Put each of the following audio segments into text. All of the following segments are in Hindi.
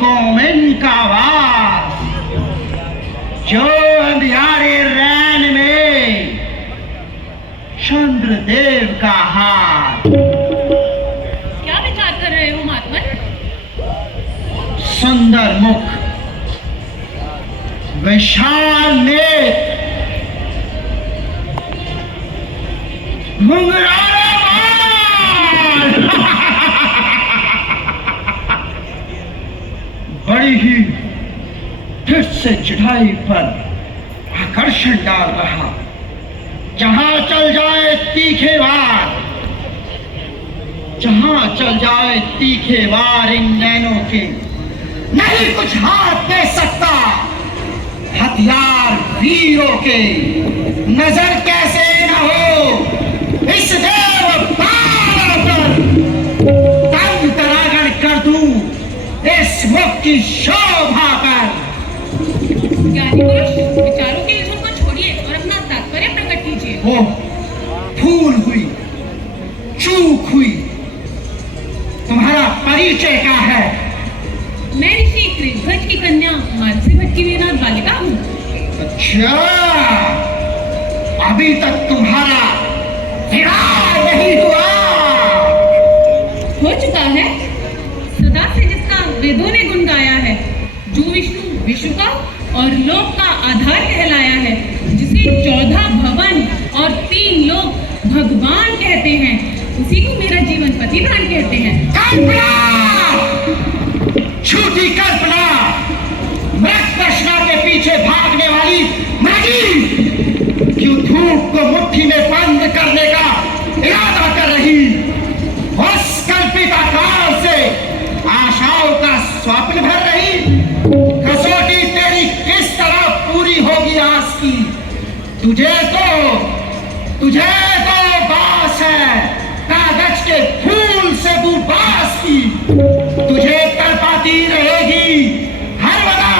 कौमन का वास, जो अंधियारे रैन में चंद्रदेव का हाथ। क्या विचार कर रहे हो महात्मन? सुंदर मुख, विशाल नेत्र, घुंघराले बाल, बड़ी ही फिर से चढ़ाई पर आकर्षण डाल रहा। जहां चल जाए तीखे वार, जहां चल जाए तीखे वार इन नैनों के, नहीं कुछ हाथ दे सकता। हथियार वीरों के, नजर कैसे न हो इस देव पार पर। तंग तरागण कर दूं इस मुख की शोभा पर। ज्ञानी पुरुष, विचारों के युद्ध को छोड़िए और अपना तात्पर्य प्रकट कीजिए। वो भूल हुई, चूक हुई। तुम्हारा परिचय क्या है? मैं ऋषि कृतध्वज की कन्या मानसी भटकी वीरनाथ बालिका हूँ। अच्छा, अभी तक तुम्हारा विवाह नहीं हुआ? हो चुका है। सदा से जिसका वेदों ने गुण गाया है, जो विष्णु विश्व का और लोक का आधार कहलाया है, जिसे 14 भवन और 3 लोक भगवान कहते हैं, उसी को मेरा जीवन पति प्राण कहते हैं। झूठी कल्पना, मृत कृष्णा के पीछे भागने वाली मृगी, क्यों धूप को मुट्ठी में बंद करने का इरादा कर रही? उस कल्पित आकाश से आशाओं का स्वप्न भर रही। कसौटी तेरी किस तरह पूरी होगी आस की? तुझे तो बास है कागज के फूल से बुबास की। तुझे तड़पाती रहेगी हर वदा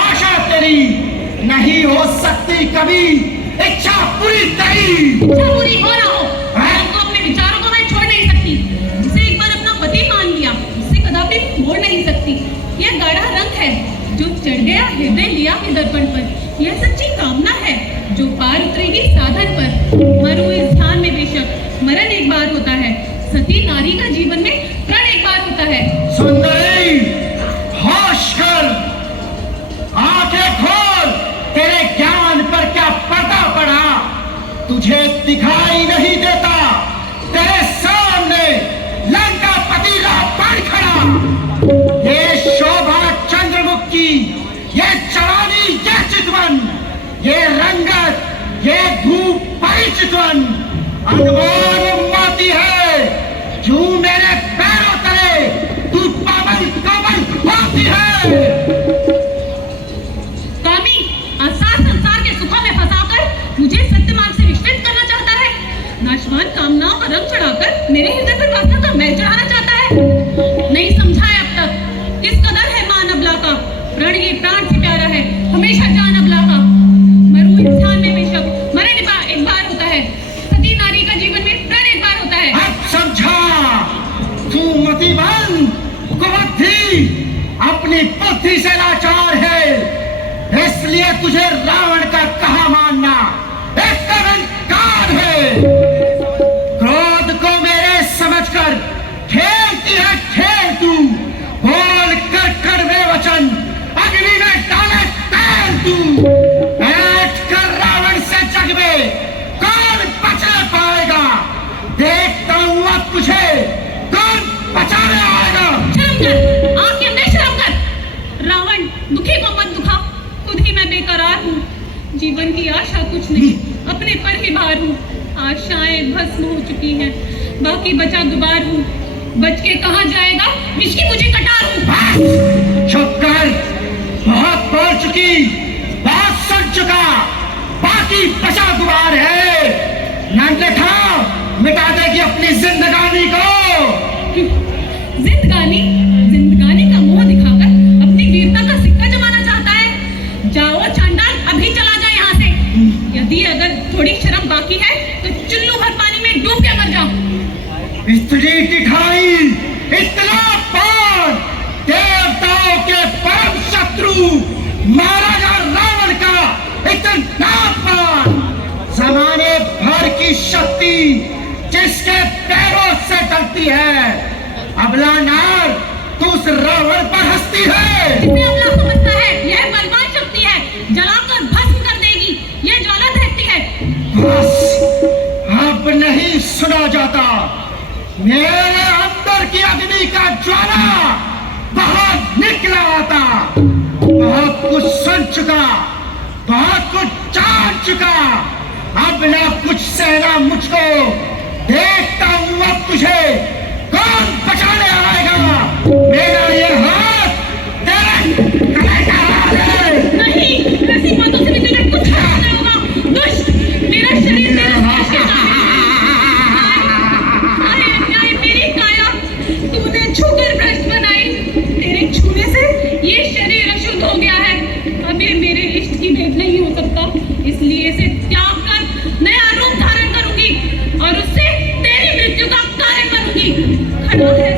आशा तेरी, नहीं हो सकती कभी इच्छा पूरी तेरी। इच्छा पूरी हो ना हो, तो अपने विचारों को मैं छोड़ नहीं सकती। जिसे एक बार अपना पति मान लिया, उससे कदापि मोड़ नहीं सकती। यह गाढ़ा रंग है जो चढ़ गया हृदय लिया के दर्पण पर। यह सच्ची कामना है जो पार उतरेगी साधन पर। मरु इस ध्यान में बेशक मरण एक बार होता है, सती नारी का जीवन में प्रण एक बार होता है। सुंदरी, होश कर, आंखें खोल, तेरे ज्ञान पर क्या पर्दा पड़ा? तुझे दिखाई नहीं देता तेरे सामने लंका पति रावण खड़ा। ये शोभा चंद्रमुख की, ये जवानी, ये चितवन, ये रंगत, ये धूप परिचितवन अनमोल मोती है। जो मेरे पैरों तले तू पावन कमल होती है। कामी आसार संसार के सुखों में फंसाकर मुझे सत्य मार्ग से विचलित करना चाहता है। नाशवान कामनाओं का रंग चढ़ाकर मेरे हृदय पर वासना का मैल चढ़ाना चाहता है। नहीं समझा है अब तक किस कदर है मान अबला का। प्रण ये प्राण से प्यारा है, हमेशा जान अबला का। मरु इंसान में बेशक मरण एक बार होता है, सती नारी का जीवन में प्रण एक बार होता है। अब समझा, तू मतिमान कुबुद्धि, अपनी बुद्धि से लाचार है, इसलिए तुझे रावण का कहा मानना एकदम इनकार है। क्रोध को मेरे समझकर खेलती है खेल तू, बोल कर कड़वे वचन अग्नि में डाले तेल तू। बैठ कर रावण से जग में कौन बचा पाएगा? देखता हूँ अब तुझे कौन बचाने आएगा। शर्म कर, आँख के अंदर शर्म कर। रावण, दुखी को मत दुखा, खुद ही मैं बेकरार हूँ। जीवन की आशा कुछ नहीं, अपने पर ही भार हूँ। आशाएं भस्म हो चुकी हैं, बाकी बचा गुबार हूँ। बच के कहाँ जाएगा, विष की मुझे कटार हूँ। चुप कर, बहुत बोल चुकी, बहुत सुन चुका, बाकी बचा गुबार है। नंदठा मिटा देगी अपनी जिंदगानी को। जिंदगानी, जिंदगानी का मुंह दिखाकर अपनी वीरता का सिक्का जमाना चाहता है। जाओ चांडाल, अभी चला जाए यहाँ से। यदि अगर थोड़ी शर्म बाकी है तो चुल्लू भर पानी में डूब के मर जाओ। स्त्री की ढाई, इतना पार, देवताओं के हूँ महाराजा रावण का इतना बल, जमाने भर की शक्ति जिसके पैरों से चलती है। अबला नार, तू उस रावण पर हंसती है। जिसे अबला समझता है यह बलवान शक्ति है, जलाकर भस्म कर देगी। यह ज्वाला दहकती है। बस अब नहीं सुना जाता। मेरे अंदर की अग्नि का ज्वाला बहुत निकला आता, बहुत कुछ सुन चुका, बहुत कुछ जान चुका। अब ना कुछ सहना मुझको, देखता हूं अब तुझे कौन बचाने आएगा। मेरा ये हाथ तेरे गले का हाथ है। नहीं, ऐसी बातों से भी तुझे कुछ फायदा नहीं होगा। दुष्ट, मेरा शरीर तेरे स्पर्श के काबिल नहीं। हाय अन्याय, मेरी काया तूने छूकर भ्रष्ट बनाई। तेरे छूने से ये शरीर अशुद्ध हो गया है। अब ये मेरे इष्ट की भेंट नहीं हो सकता, इसलिए इसे त्याग कर नया रूप धारण करूंगी और उससे तेरी मृत्यु का कारण बनूंगी। खड़ा है